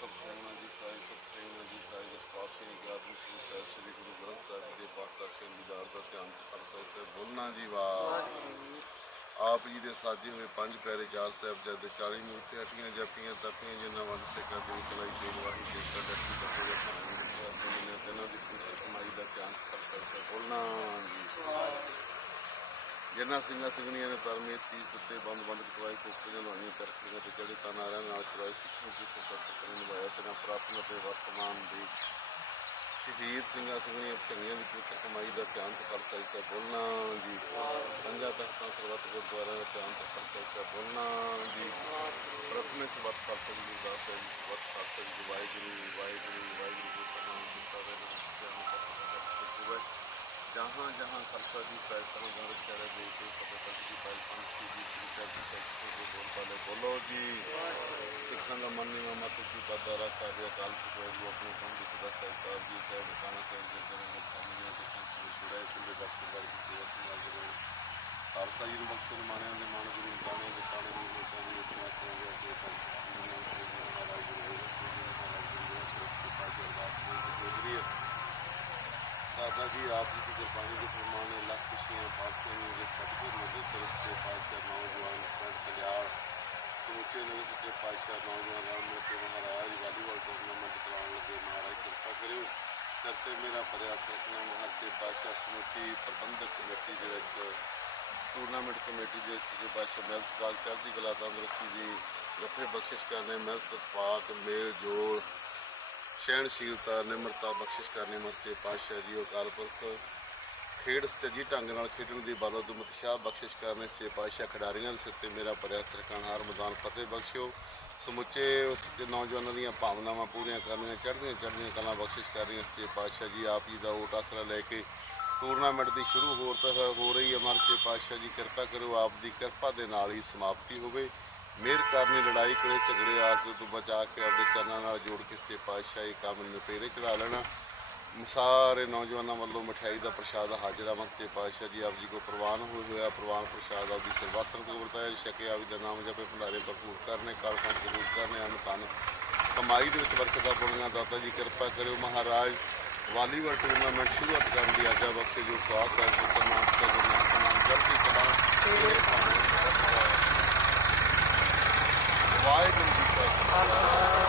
ਸਭ ਜੀ ਸਾਈ ਸਭ ਜੀ ਸਾਈ ਦਸਤਾਰ ਸਿੰਘ ਗਾਦਮ ਸਿੰਘ ਸਾਹਿਬ ਸ੍ਰੀ ਗੁਰੂ ਗ੍ਰੰਥ ਸਾਹਿਬ ਦੇ ਪਾਠ ਕਰਕੇ ਦੀਦਾਰ ਦਾ ਧਿਆਨ ਕਰਦਾ ਹੈ ਬੋਲਣਾ ਜੀ, ਵਾਹ। ਆਪ ਜੀ ਦੇ ਸਾਜੇ ਹੋਏ ਪੰਜ ਪਿਆਰੇ ਚਾਰ ਸਾਹਿਬ ਜਦ 40 ਮੂਰਤੀਆਂ ਹਟੀਆਂ, ਜਪੀਆਂ, ਤਪੀਆਂ, ਜਿਨ੍ਹਾਂ ਵੱਲ ਸਿੱਖਾਂ ਦੀ ਚਲਾਈ ਦੇਣ ਵਾਲੀ ਸੇਕਾ ਡੱਟੀ ਦੀ ਪੂਰੀ ਦਾ ਧਿਆਨ ਕਰਦਾ ਹੈ ਬੋਲਣਾ। ਜਿਨ੍ਹਾਂ ਸਿੰਘਾਂ ਸਿੰਘਣੀਆਂ ਨੇ ਪਰਮੇਤ ਸੀਸ ਉੱਤੇ ਬੰਦ ਬੰਦ ਕਟਵਾਈ ਕੋਕੀਆਂ ਲਵਾਈਆਂ ਚਰਖੀਆਂ ਤੇ ਜਿਹੜੇ ਤਾਂ ਨਾਲ ਚੜਾਈ ਸਿੱਖਾਂ ਦੀ ਸਬਤ ਕਰਨ ਨਿਭਾਇਆ ਤੇ ਨਾ ਪ੍ਰਾਪਨਾ ਤੇ ਵਰਤਮਾਨ ਦੀ ਸ਼ਹੀਦ ਸਿੰਘਾਂ ਸਿੰਘਣੀਆਂ ਚੰਗੀਆਂ ਦੀ ਪੁੱਤਰ ਕਮਾਈ ਦਾ ਧਿਆਨ ਤੇ ਕਰ ਸਕਦਾ ਬੋਲਣਾ ਜੀ। ਪੰਜਾਂ ਤਖਤਾਂ ਸਰਬੱਤ ਗੁਰਦੁਆਰਾ ਦਾ ਧਿਆਨ ਤੇ ਕਰ ਸਕਦਾ ਬੋਲਣਾ ਜੀ। ਪ੍ਰਥਮੇ ਸਬਤ ਕਰ ਸਕਦੀ ਦਾਸ ਜੀ ਸਬਤ ਕਰ ਸਕਦੀ ਵਾਹਿਗੁਰੂ ਵਾਹਿਗੁਰੂ ਵਾਹਿਗੁਰੂ ਜੀ ਜਹਾਂ ਜਹਾਂ ਖਲਸਾ ਦੀ ਸਹਾਇਤਾ ਨਾਲ ਦਰ ਚਾਰੇ ਦੇ ਕੇ ਫਤਿਹ ਤੱਕ ਦੀ ਪਾਈ ਪੰਛੀ ਦੀ ਸ੍ਰੀ ਸਾਹਿਬ ਦੀ ਸੱਚੇ ਦੇ ਬੋਲ ਬਾਲੇ ਬੋਲੋ ਜੀ। ਸਿੱਖਾਂ ਦਾ ਮੰਨੀ ਮਤ ਕੀ ਪਤਾ ਰੱਖਾ ਦੇ ਅਕਾਲ ਪੁਰਖ ਨੂੰ ਆਪਣੇ ਕੰਮ ਦੀ ਸਦਾ ਸਾਹਿਬ ਜੀ ਸਾਹਿਬ ਕਾਨਾ ਸਾਹਿਬ ਦੇ ਜਨਮ ਦੇ ਸਾਹਮਣੇ ਦੇ ਸੰਤ ਛੁੜਾਏ ਕੁੱਲੇ ਬਖਸ਼ ਵਰਗੀ ਸੇਵਾ ਸਮਾਜ ਦੇ ਖਾਲਸਾ ਜੀ ਨੂੰ ਬਖਸ਼ਣ ਮਾਣਿਆਂ ਦੇ ਮਾਣ ਗੁਰੂ ਦਾਣੇ ਦੇ ਕਾਣੇ ਨੂੰ ਲੋਕਾਂ ਦੀ ਉਤਮਾ ਸੇਵਾ ਦੇ ਪੰਛੀ ਨੂੰ ਮਹਾਰਾਜ ਗੁਰੂ ਗੋਬਿੰਦ ਸਿੰਘ ਮਹਾਰਾਜ ਜੀ ਦੇ ਸ੍ਰੀ ਪਾਠ ਅਰਦਾਸ ਦੇ ਗੁਜ਼ਰੀ ਦਾਦਾ ਜੀ ਆਪ ਜੀ ਦੀ ਗੁਰਬਾਣੀ ਦੇ ਪ੍ਰਮਾਣ ਨੇ ਲੱਖ ਖੁਸ਼ੀਆਂ ਪਾਤਸ਼ਾਹ ਦੇ ਸਤਿਗੁਰ ਨਜ਼ਰ ਤਰਸਤੇ ਪਾਤਸ਼ਾਹ ਨੌਜਵਾਨ ਪਿੰਡ ਕਲਿਆਣ ਸਮੁੱਚੇ ਨਗਰ ਸੱਚੇ ਪਾਤਸ਼ਾਹ ਨੌਜਵਾਨ ਰਾਮ ਮੋਕੇ ਮਹਾਰਾਜ ਵਾਲੀਬਾਲ ਟੂਰਨਾਮੈਂਟ ਕਰਾਉਣ ਲੱਗੇ, ਮਹਾਰਾਜ ਕਿਰਪਾ ਕਰਿਓ। ਸਿਰ ਤੇ ਮੇਰਾ ਪ੍ਰਯਾਸ ਰੱਖਣਾ ਮਹਾਰਾਜ ਤੇ ਪਾਤਸ਼ਾਹ ਸਮੁੱਚੀ ਪ੍ਰਬੰਧਕ ਕਮੇਟੀ ਦੇ ਵਿੱਚ ਟੂਰਨਾਮੈਂਟ ਕਮੇਟੀ ਦੇ ਸੱਚੇ ਪਾਤਸ਼ਾਹ ਮਿਹਨਤ ਕਾਲ ਚੜ੍ਹਦੀ ਕਲਾ ਤੰਦਰੁਸਤੀ ਦੀ ਗੱਫੇ ਬਖਸ਼ਿਸ਼ ਕਰਨੇ ਮਿਹਨਤ ਪਾਕ, ਮੇਲ ਜੋੜ ਸਹਿਣਸ਼ੀਲਤਾ, ਨਿਮਰਤਾ, ਬਖਸ਼ਿਸ਼ ਕਰਨੀ ਮਰਤੇ ਪਾਤਸ਼ਾਹ ਜੀ, ਅਕਾਲ ਪੁਰਖ, ਖੇਡ ਸੱਜੀ ਢੰਗ ਨਾਲ ਖੇਡਣ ਦੀ ਬਲਦ ਉਤਸ਼ਾਹ ਬਖਸ਼ਿਸ਼ ਕਰਨੇ ਸੱਚੇ ਪਾਤਸ਼ਾਹ ਖਿਡਾਰੀਆਂ ਦੇ ਸਿਰ ਤੇ ਮੇਰਾ ਪ੍ਰਯਾਸ ਰੱਖਣ ਹਾਰ ਮੈਦਾਨ ਫਤਿਹ ਬਖਸ਼ਿਓ। ਸਮੁੱਚੇ ਉਸ ਸੱਚੇ ਨੌਜਵਾਨਾਂ ਦੀਆਂ ਭਾਵਨਾਵਾਂ ਪੂਰੀਆਂ ਕਰਨੀਆਂ ਚੜ੍ਹਦੀਆਂ ਚੜ੍ਹਦੀਆਂ ਕਲਾਂ ਬਖਸ਼ਿਸ਼ ਕਰਨੀਆਂ ਸੱਚੇ ਪਾਤਸ਼ਾਹ ਜੀ, ਆਪ ਜੀ ਦਾ ਓਟ ਆਸਰਾ ਲੈ ਕੇ ਟੂਰਨਾਮੈਂਟ ਦੀ ਸ਼ੁਰੂ ਹੋਰ ਤਾਂ ਹੋ ਰਹੀ ਹੈ। ਮਰਤੇ ਪਾਤਸ਼ਾਹ ਜੀ, ਕਿਰਪਾ ਕਰੋ, ਆਪ ਦੀ ਕਿਰਪਾ ਦੇ ਨਾਲ ਹੀ ਸਮਾਪਤੀ ਹੋਵੇ। ਮਿਹਰ ਕਰਨੀ, ਲੜਾਈ, ਕਲੇ, ਝਗੜੇ ਆਦਿ ਤੋਂ ਬਚਾ ਕੇ ਆਪਣੇ ਚਰਨਾਂ ਨਾਲ ਜੋੜ ਕੇ ਸੱਚੇ ਪਾਤਸ਼ਾਹੀ ਕੰਮ ਨਿਪੇਰੇ ਚੜਾ ਲੈਣਾ। ਸਾਰੇ ਨੌਜਵਾਨਾਂ ਵੱਲੋਂ ਮਠਿਆਈ ਦਾ ਪ੍ਰਸ਼ਾਦ ਹਾਜ਼ਰਾ ਮੱਤੇ ਪਾਤਸ਼ਾਹ ਜੀ ਆਪ ਜੀ ਕੋ ਪ੍ਰਵਾਨ ਹੋਏ ਹੋਇਆ ਪ੍ਰਵਾਨ ਪ੍ਰਸ਼ਾਦ ਆਪ ਦੀ ਸਰਬੱਤ ਕੋ ਵਰਤਾਇਆ। ਛਕੇ ਆਪ ਜੀ ਦਾ ਨਾਮ ਜਪੇ, ਭੰਡਾਰੇ ਭਰਪੂਰ ਕਰਨੇ, ਕਾਲ ਕੰਟ ਦੂਰ ਕਰਨੇ, ਅੰਨ ਤਨ ਕਮਾਈ ਦੇ ਵਿੱਚ ਬਰਕਤਾਂ ਪੁਣੀਆਂ ਦਾਤਾ ਜੀ, ਕਿਰਪਾ ਕਰਿਓ। ਮਹਾਰਾਜ ਵਾਲੀਬਾਲ ਟੂਰਨਾਮੈਂਟ ਸ਼ੁਰੂਆਤ ਕਰਨ ਦੀ ਆਗਿਆ ਬਖਸ਼ੇ ਜੋ ਸਾਥ ਸਾਹਿਬ ਦਾ ਦਾ ਨਾਮ ਨਾਮ ਚੜ੍ਹਦੀ ਕਲਾ beiden. Weiden.